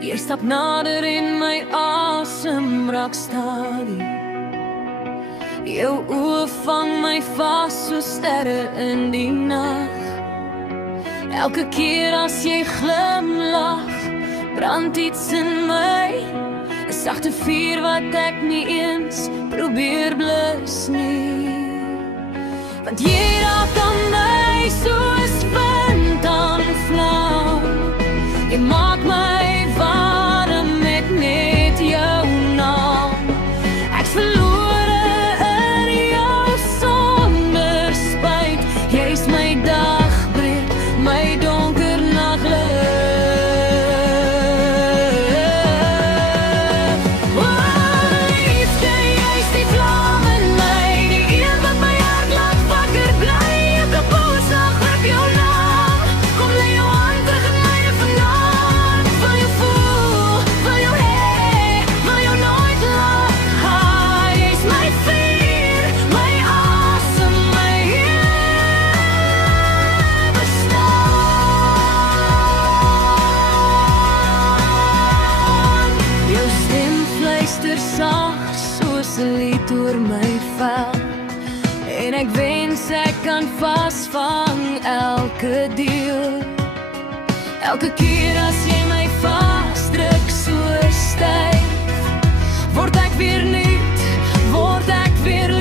Jy stap nader en my asem raak stadig. Jou oë vang my vas so sterre in die nag. Elke keer as jy glimlag, brand iets in my, 'n sagte vuur wat ek nie eens probeer blus nie. Want jy raak aan my soos wind aan vlam. Jy maak my warm met net jou naam. Ek verlore in jou sonder spyt. Jy's my dagbreek, my donker naglig. Door my vel en ek wens ek kan vasvang elke deel. Elke keer as jy my vasdruk so styf, word ek weer nuut, word ek weer